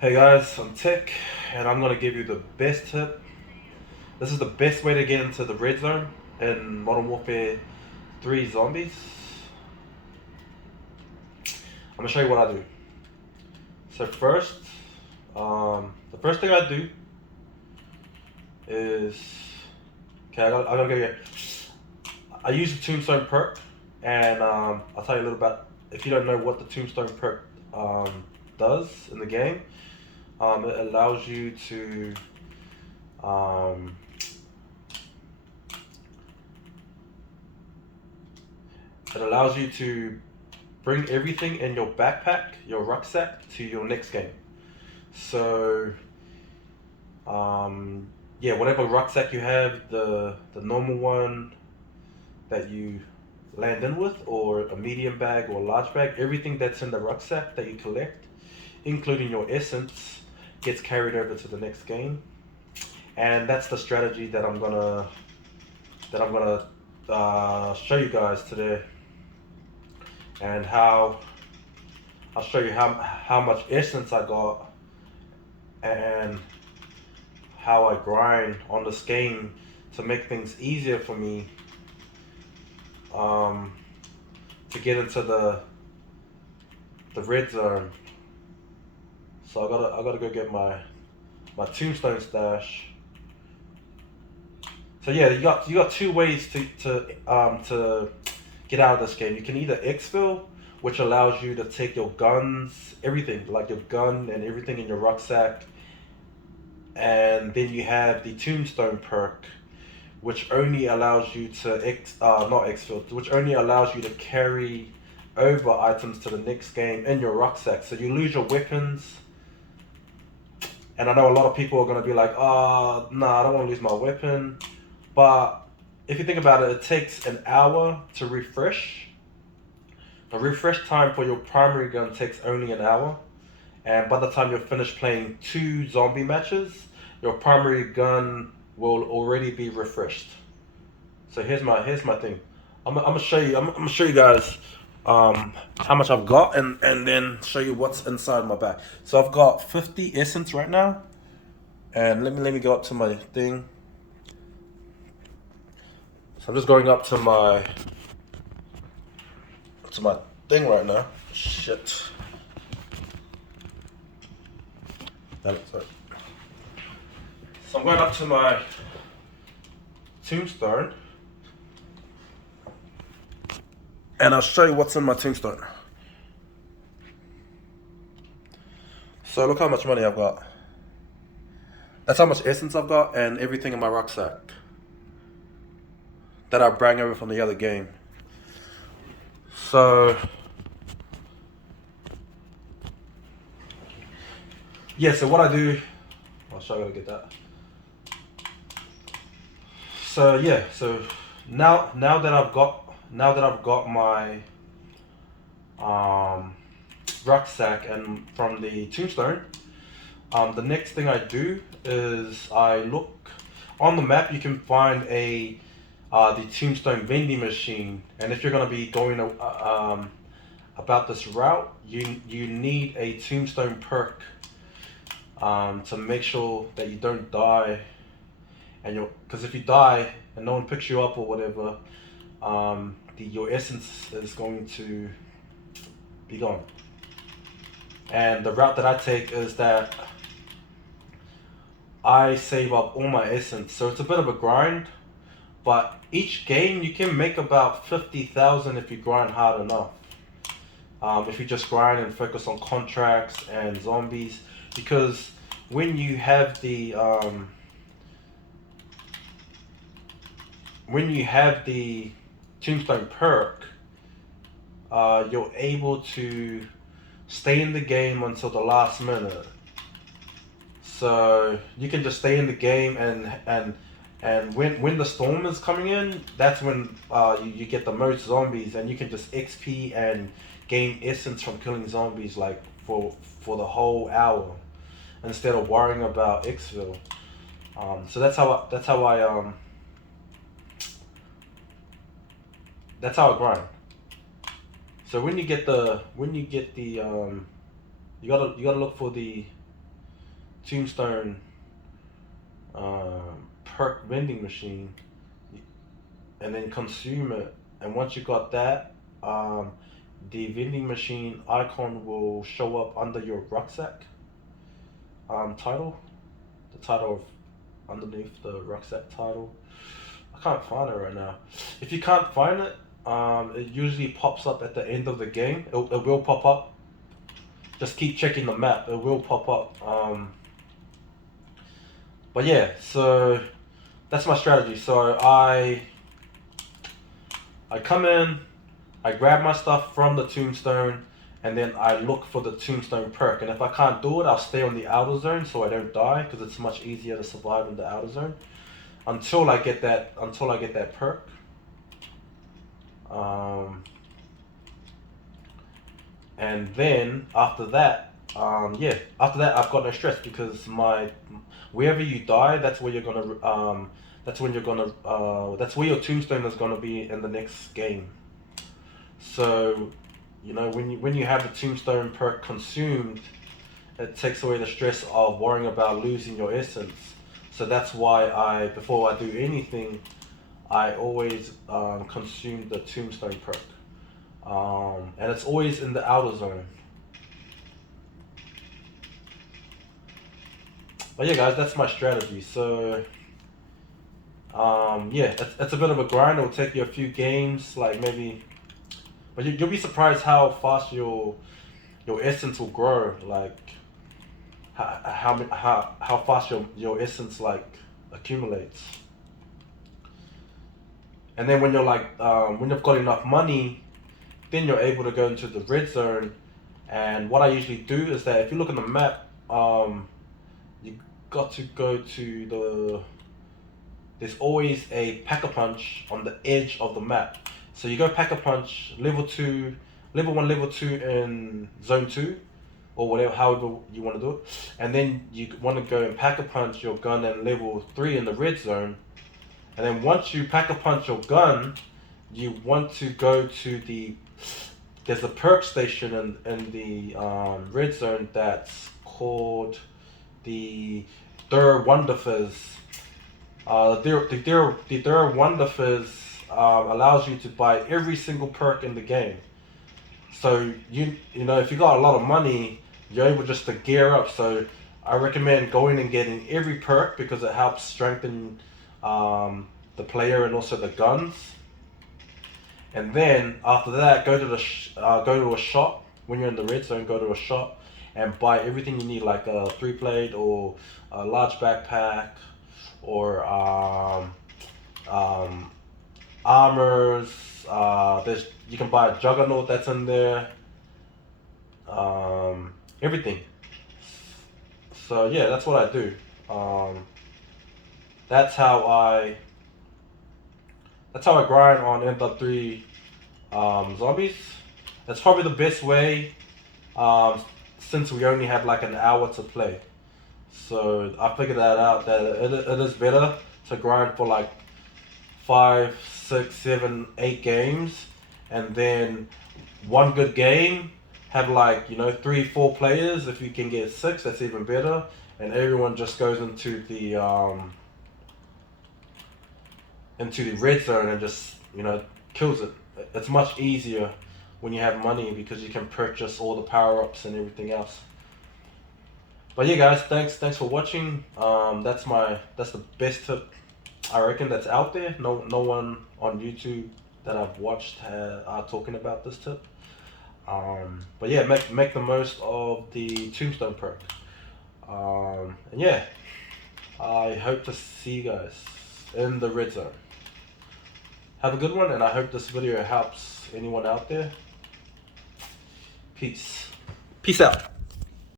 Hey guys, I'm Tech, and I'm gonna give you the best tip. This is the best way to get into the red zone in Modern Warfare 3 Zombies. I'm gonna show you what I do. So first, the first thing I do is, okay, I gotta go get. I use the Tombstone perk, and I'll tell you a little about. If you don't know what the Tombstone perk does in the game, it allows you to um, it allows you to bring everything in your backpack, your rucksack, to your next game. So, yeah, whatever rucksack you have, the normal one that you land in with, or a medium bag or a large bag, everything that's in the rucksack that you collect, including your essence, gets carried over to the next game. And that's the strategy that I'm gonna show you guys today, and how I'll show you how much essence I got and how I grind on this game to make things easier for me um, to get into the red zone. So I gotta go get my tombstone stash. So yeah, you got two ways to get out of this game. You can either exfil, which allows you to take your guns, everything like your gun and everything in your rucksack, and then you have the tombstone perk, which only allows you to not exfil, which only allows you to carry over items to the next game in your rucksack. So you lose your weapons, and I know a lot of people are gonna be like, no, I don't want to lose my weapon. But if you think about it, it takes an hour to refresh. The refresh time for your primary gun takes only an hour, and by the time you're finished playing two zombie matches, your primary gun will already be refreshed. So here's my thing. I'm gonna show you. I'm gonna show you guys how much I've got, and then show you what's inside my bag. So I've got 50 essence right now, and let me go up to my thing. So I'm just going up to my thing right now. Shit. That looks right. So I'm going up to my tombstone, and I'll show you what's in my tombstone. So look how much money I've got. That's how much essence I've got, and everything in my rucksack that I bring over from the other game. So yeah, so what I do, I'll show you how to get that. So yeah, so now that I've got my um, rucksack and from the tombstone, the next thing I do is I look on the map. You can find the tombstone vending machine, and if you're gonna be going about this route, you need a tombstone perk to make sure that you don't die, and because if you die and no one picks you up or whatever, your essence is going to be gone. And the route that I take is that I save up all my essence, so it's a bit of a grind. But each game you can make about 50,000 if you grind hard enough. If you just grind and focus on contracts and zombies, because when you have the tombstone perk, you're able to stay in the game until the last minute. So you can just stay in the game, and when the storm is coming in, that's when you get the most zombies, and you can just XP and gain essence from killing zombies like for the whole hour instead of worrying about exfil. So that's how I grind. So when you get the you gotta look for the tombstone perk vending machine, and then consume it. And once you got that, the vending machine icon will show up under your rucksack title, the title of underneath the rucksack title. I can't find it right now. If you can't find it, it usually pops up at the end of the game. It will pop up. Just keep checking the map. It will pop up. But yeah, so that's my strategy. So I come in, I grab my stuff from the tombstone, and then I look for the tombstone perk. And if I can't do it, I'll stay on the outer zone so I don't die, because it's much easier to survive in the outer zone until I get that perk. And then after that, after that I've got no stress, because wherever you die, that's where you're gonna that's where your tombstone is gonna be in the next game. So, when you have the tombstone perk consumed, it takes away the stress of worrying about losing your essence. So that's why before I do anything, I always consume the tombstone perk. And it's always in the outer zone. But yeah, guys, that's my strategy. So, yeah, it's a bit of a grind. It'll take you a few games, like maybe, but you'll be surprised how fast your essence will grow. Like how fast your essence like accumulates. And then when when you've got enough money, then you're able to go into the red zone. And what I usually do is that if you look on the map, you got to go to there's always a pack-a-punch on the edge of the map. So you go pack-a-punch level 1, level 2 in zone 2, or whatever, however you want to do it. And then you want to go and pack-a-punch your gun in level 3 in the red zone. And then once you pack-a-punch your gun, you want to go to there's a perk station in the red zone that's called the Der Wonderfizz. The Der Wonderfizz allows you to buy every single perk in the game. So if you got a lot of money, you're able just to gear up. So I recommend going and getting every perk, because it helps strengthen the player and also the guns. And then after that, go to a shop. When you're in the red zone, go to a shop and buy everything you need, like a 3-plate or a large backpack, or armors. You can buy a juggernaut that's in there. Everything. So yeah, that's what I do. That's how I grind on MW3 zombies. That's probably the best way, since we only have like an hour to play. So I figured that out, that it is better to grind for like 5, 6, 7, 8 games, and then one good game have like 3, 4 players. If you can get 6, that's even better, and everyone just goes into the red zone and just kills it. It's much easier when you have money, because you can purchase all the power-ups and everything else. But yeah, guys, thanks for watching. That's the best tip I reckon that's out there. No one on YouTube that I've watched are talking about this tip. But yeah, make the most of the tombstone perk. And yeah, I hope to see you guys in the red zone. Have a good one, and I hope this video helps anyone out there. Peace out.